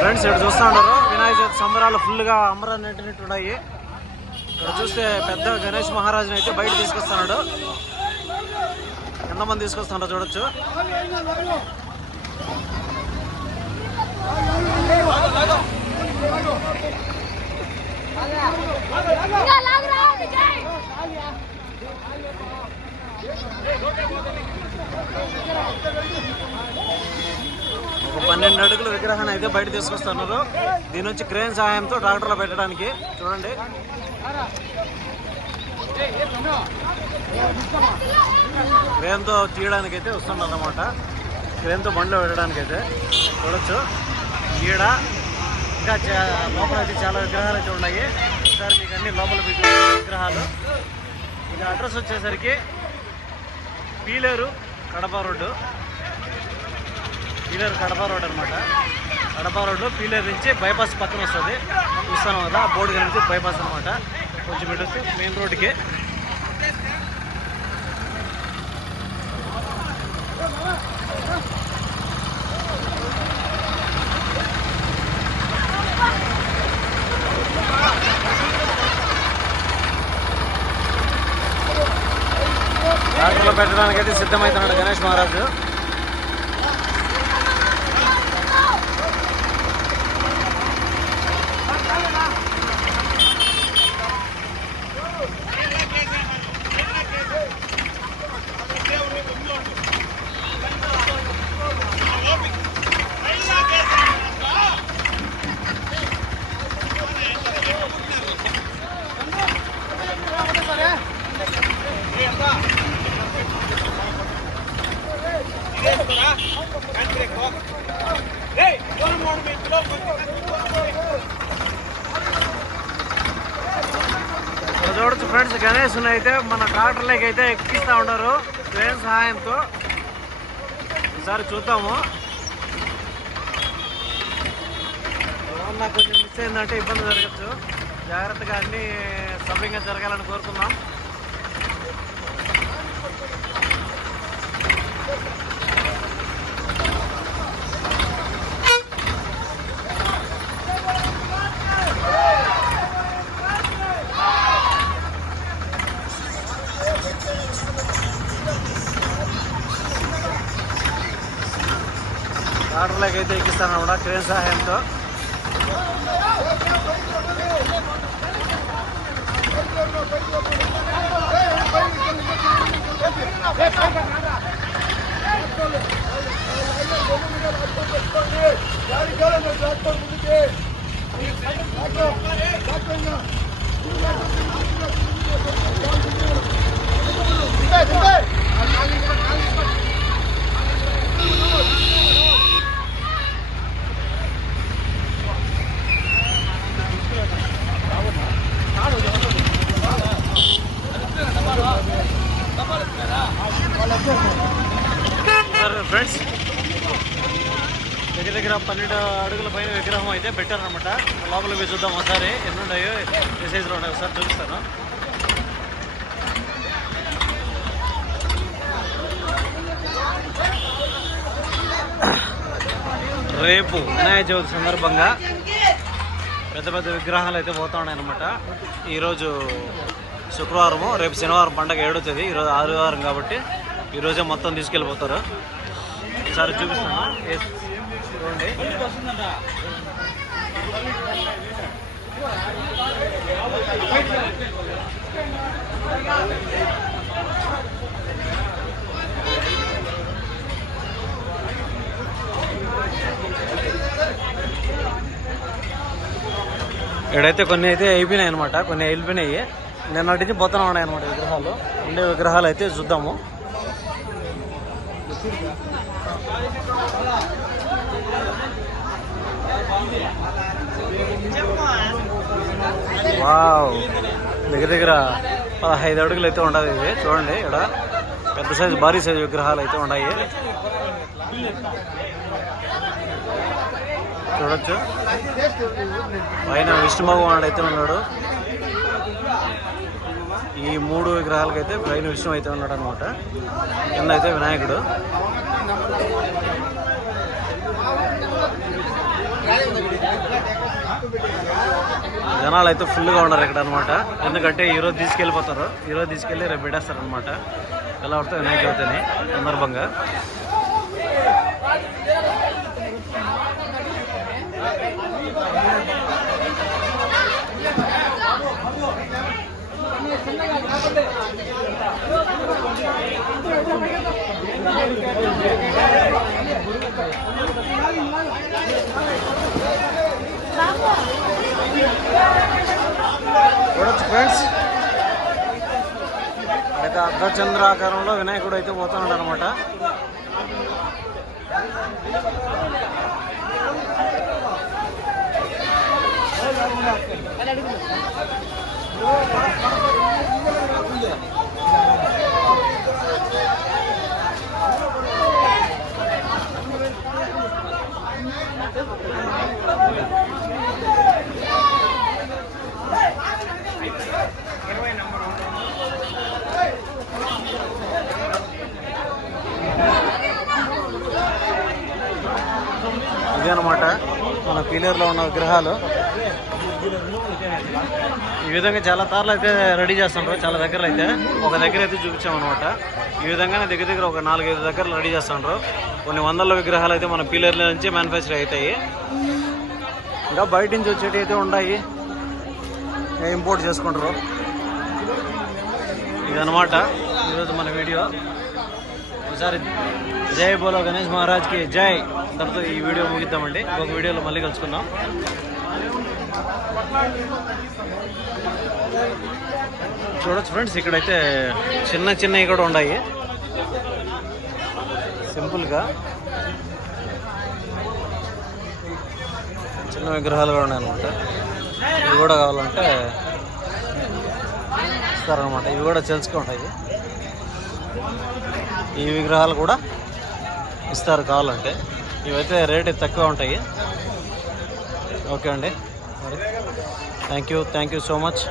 Friends ఇక్కడ చూస్తూ ఉన్నారు. వినాయక చవితి సంబరాలు ఫుల్గా అంబరాన్ని నెట్టినట్టు ఉన్నాయి. ఇక్కడ చూస్తే పెద్ద గణేష్ మహారాజుని అయితే బయట తీసుకొస్తున్నాడు. ఎంతమంది తీసుకొస్తున్నారో చూడొచ్చు. ఇంకా లాగురా పన్నెండు అడుగుల విగ్రహాన్ని అయితే బయట తీసుకొస్తున్నారు. దీని నుంచి క్రేన్ సహాయంతో ట్రాక్టర్లో పెట్టడానికి. చూడండి. క్రేన్తో తీయడానికి అయితే వస్తున్నారు అనమాట క్రేన్తో బండిలో పెట్టడానికి అయితే చూడొచ్చు. ఈడ ఇంకా లోపల అయితే చాలా విగ్రహాలు అయితే ఉన్నాయి. ఒకసారి మీకు అన్ని లోపల విగ్రహాలు. ఇది అడ్రస్ వచ్చేసరికి పీలేరు కడప రోడ్డు. పీలేరు కడప రోడ్ అనమాట కడప రోడ్లో పీలర్ నుంచి బైపాస్ పక్కన వస్తుంది. చూస్తాను కదా ఆ బోర్డు నుంచి బైపాస్ అనమాట కొంచెం ఇటు వస్తే మెయిన్ రోడ్కి పెట్టడానికి అయితే సిద్ధమవుతున్నాడు గణేష్ మహారాజు. చూడొచ్చు ఫ్రెండ్స్ గణేష్ అయితే మన ట్రాక్టర్లోకి అయితే ఎక్కిస్తూ ఉన్నారు. ట్రైన్ సహాయంతో. ఈసారి చూద్దాము. ఏమన్నా కొంచెం మిస్ అయిందంటే ఇబ్బంది జరగచ్చు. జాగ్రత్తగా అన్ని సవ్యంగా జరగాలని కోరుకుందాం. ట్రాక్టర్లోకి అయితే ఎక్కిస్తాను అన్నమాట క్రేన్ సహాయంతో సరే ఫ్రెండ్స్. దగ్గర దగ్గర పన్నెండు అడుగుల పైన విగ్రహం అయితే పెట్టారనమాట లోపల పోయి చూద్దాం ఒకసారి. ఎన్ని ఉన్నాయో ఏ సైజులో ఉన్నాయో ఒకసారి చూపిస్తాను. రేపు వినాయక చవితి సందర్భంగా పెద్ద పెద్ద విగ్రహాలు అయితే పోతా ఉన్నాయన్నమాట. ఈరోజు శుక్రవారము రేపు శనివారం పండగ ఏడుతుంది ఈరోజు ఆదివారం కాబట్టి ఈరోజే మొత్తం తీసుకెళ్ళిపోతారు. ఒకసారి చూపిస్తాను. ఏ- ఇక్కడైతే కొన్ని అయితే అయిపోయినాయి అనమాట కొన్ని వెళ్ళిపోయినాయి నిన్నటి నుంచి పోతూనే ఉన్నాయి అనమాట విగ్రహాలు. ఉండే విగ్రహాలు అయితే చూద్దాము. వావ్. దగ్గర దగ్గర పదహైదు అడుగులు అయితే ఉండదు ఇది. చూడండి ఇక్కడ. పెద్ద సైజు భారీ సైజు విగ్రహాలు అయితే ఉన్నాయి. చూడొచ్చు. పైన విష్ణు భగవానుడు అయితే ఉన్నాడు. ఈ మూడు విగ్రహాలకు అయితే పైన విషయం అయితే ఉన్నాడు అనమాట కింద అయితే వినాయకుడు. జనాలు అయితే ఫుల్గా ఉన్నారు ఇక్కడ అనమాట ఎందుకంటే ఈరోజు తీసుకెళ్ళిపోతారు. ఈరోజు తీసుకెళ్ళి రేపు పెట్టేస్తారు అనమాట ఎలా పడితే వినాయక చవితిని సందర్భంగా. చూడొచ్చు ఫ్రెండ్స్. అయితే అర్ధచంద్ర ఆకారంలో వినాయకుడు అయితే పోతున్నాడు అనమాట ఇదే అనమాట మన పీలేరులో ఉన్న విగ్రహాలు. ఈ విధంగా చాలా తార్లు అయితే రెడీ చేస్తుంటారు చాలా దగ్గర అయితే. ఒక దగ్గర అయితే చూపించామన్నమాట ఈ విధంగానే దగ్గర దగ్గర ఒక నాలుగైదు దగ్గర రెడీ చేస్తుంటారు కొన్ని వందల విగ్రహాలు అయితే మన పీలర్ల నుంచి మ్యానుఫ్యాక్చర్ అవుతాయి. ఇంకా బయట నుంచి వచ్చేటి అయితే ఉన్నాయి. ఇంపోర్ట్ చేసుకుంటారు. ఇదనమాట ఈరోజు మన వీడియో. ఒకసారి జై బోలో గణేష్ మహారాజ్కి జై. దాంతో ఈ వీడియో ముగిద్దామండి. ఒక వీడియోలో మళ్ళీ కలుసుకుందాం. చూడొచ్చు ఫ్రెండ్స్ ఇక్కడైతే చిన్న చిన్నవి కూడా ఉన్నాయి. సింపుల్గా. చిన్న విగ్రహాలు కూడా ఉన్నాయి అనమాట ఇవి కూడా కావాలంటే ఇస్తారనమాట ఇవి కూడా తెలుసుకుంటాయి ఈ విగ్రహాలు కూడా ఇస్తారు కావాలంటే. ఇవైతే రేట్ తక్కువ ఉంటాయి. ఓకే అండి. మరి. Thank you. Thank you so much.